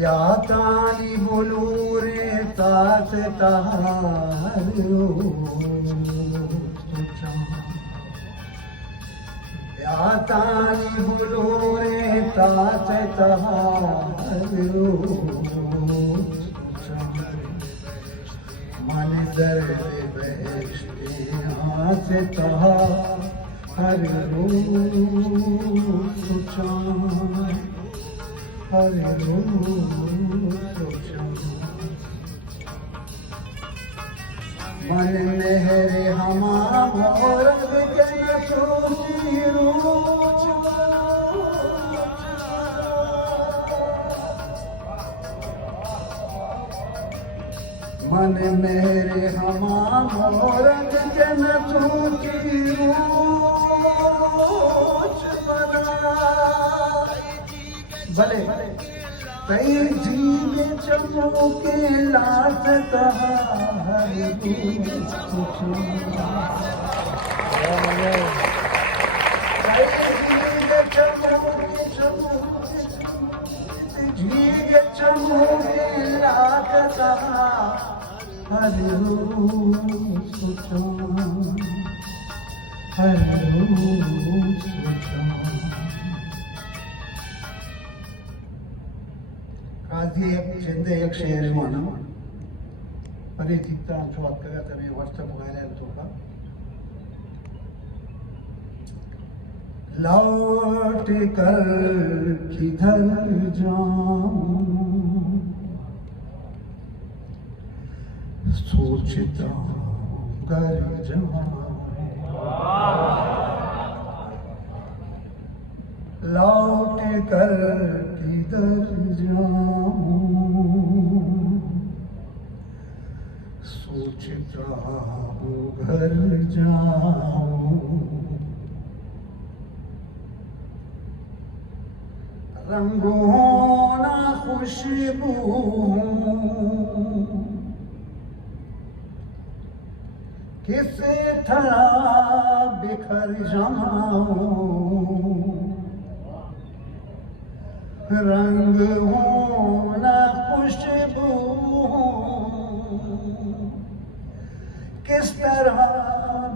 या तानी बोलू रे तात तारो या तानी बोलू रे तात तारो मन दर्द बहश्ते हाथ तारो सोचा हरे मन मेहरे हमारा रंग के न सोची मन मेरे हमारा रंग के न सोची भले कई जीव चमके लाथ कई जीव चमके लाथ हरि सोचा काजी एक चंदे एक शेर माना परिचिता शुरुआत करा तने व्हाट्सएप वायरल तो का लौट कर किधर जाऊं सोचता कर जाऊं लौट कर किधर जाऊं सोचता हूँ घर जाऊं रंगों ना खुशबू किसे तरह बिखर जाऊं रंग हो न खुशबू किस तरह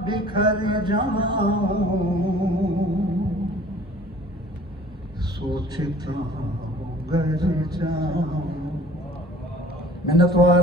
बिखर जाऊं सोचता हूँ घर जाऊं। मेहनतवार